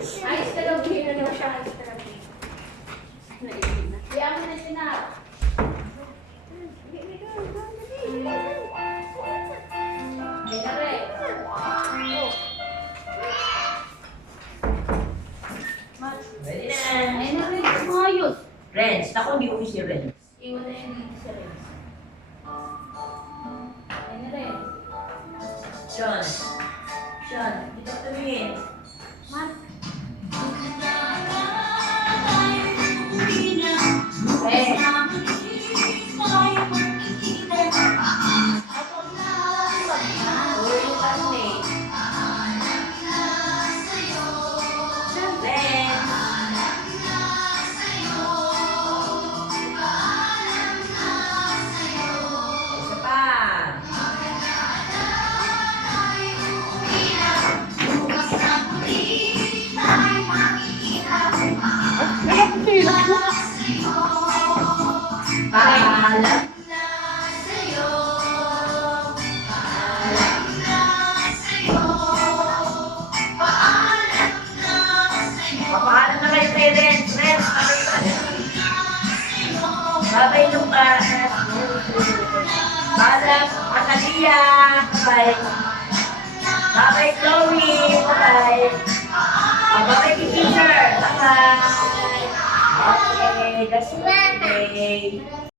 Ayos ka daw, bihira daw siya. Ayos ka daw. Naibig na. Kaya mo na siya na. Hindi na rin. Ready na. Ayun na rin. Ayos. Renz, ako hindi uwi si Renz. Iwan na yung dito sa rin. Ayun na rin. Sean. Sean, dito ka tumingin. Mat. Paalam na sa'yo. paalam na sa'yo. Papaalam na kayo kay Renz. Renz, babay Lucas. Paalam, Atalia. Bye. Babay Chloe. Bye. Babay teacher. Bye. Okay, that's it.